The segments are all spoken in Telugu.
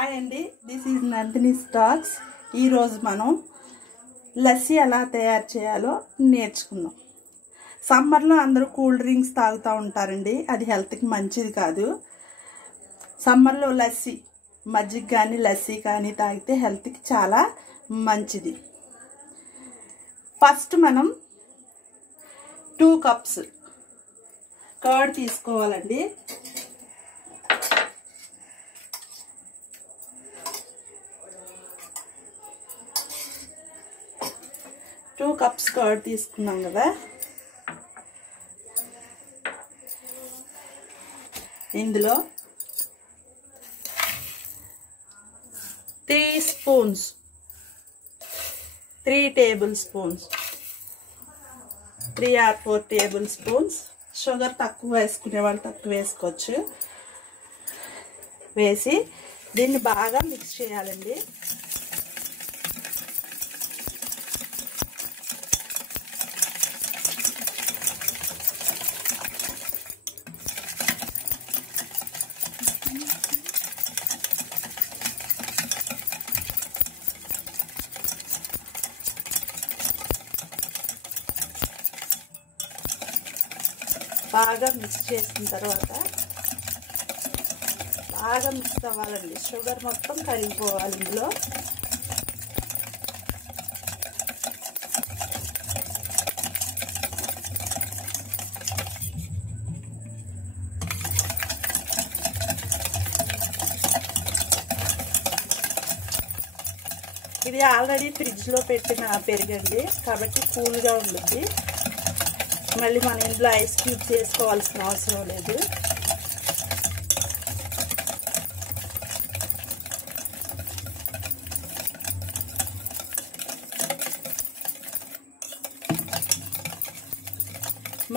హాయ్ అండి, దిస్ ఈజ్ నందిని స్టాక్స్. ఈరోజు మనం లస్సీ ఎలా తయారు చేయాలో నేర్చుకుందాం. సమ్మర్లో అందరూ కూల్ డ్రింక్స్ తాగుతూ ఉంటారండి, అది హెల్త్కి మంచిది కాదు. సమ్మర్లో లస్సీ, మజ్జిగ కానీ లస్సీ కానీ తాగితే హెల్త్కి చాలా మంచిది. ఫస్ట్ మనం 2 కప్స్ కర్డ్ తీసుకోవాలండి. టూ కప్స్ కర్డ్ తీసుకున్నాం కదా, ఇందులో 3 table spoons 3 or 4 table spoons sugar తక్కువ వేసుకునే వాళ్ళు తక్కువ వేసుకోవచ్చు. వేసి దీన్ని బాగా మిక్స్ చేయాలండి. బాగా మిక్స్ చేసిన తర్వాత బాగా మిక్స్ అవ్వాలండి. షుగర్ మొత్తం కరిగిపోవాలి ఇందులో. ఇది ఆల్రెడీ ఫ్రిడ్జ్లో పెట్టిన పెరుగండి, కాబట్టి కూల్గా ఉంటుంది. మళ్ళీ మన ఇంట్లో ఐస్ క్యూబ్స్ వేసుకోవాల్సిన అవసరం లేదు.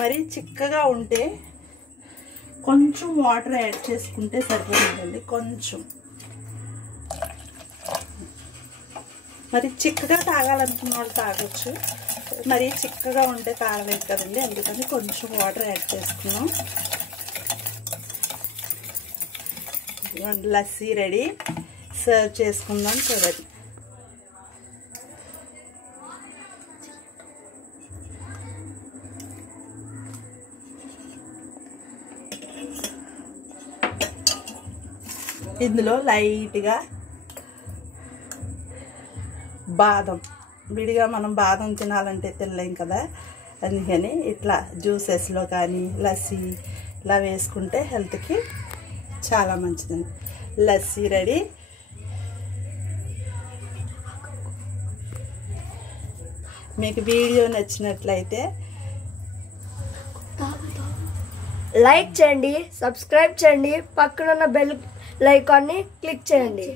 మరి చిక్కగా ఉంటే కొంచెం వాటర్ యాడ్ చేసుకుంటే సరిపోతుందండి. కొంచెం మరి చిక్కగా తాగాలనుకున్న వాళ్ళు తాగొచ్చు, మరి చిక్కగా ఉంటే తాగలేదు కదండి, అందుకని కొంచెం వాటర్ యాడ్ చేసుకున్నాం. లస్సీ రెడీ, సర్వ్ చేసుకుందాం. చూడండి, ఇందులో లైట్గా బాదం, విడిగా మనం బాదం తినాలంటే తినలేం కదా, అందుకని ఇట్లా జ్యూసెస్లో కానీ లస్సీ ఇలా వేసుకుంటే హెల్త్కి చాలా మంచిదండి. లస్సీ రెడీ. మీకు వీడియో నచ్చినట్లయితే లైక్ చేయండి, సబ్స్క్రైబ్ చేయండి, పక్కనున్న బెల్ ఐకాన్ని క్లిక్ చేయండి.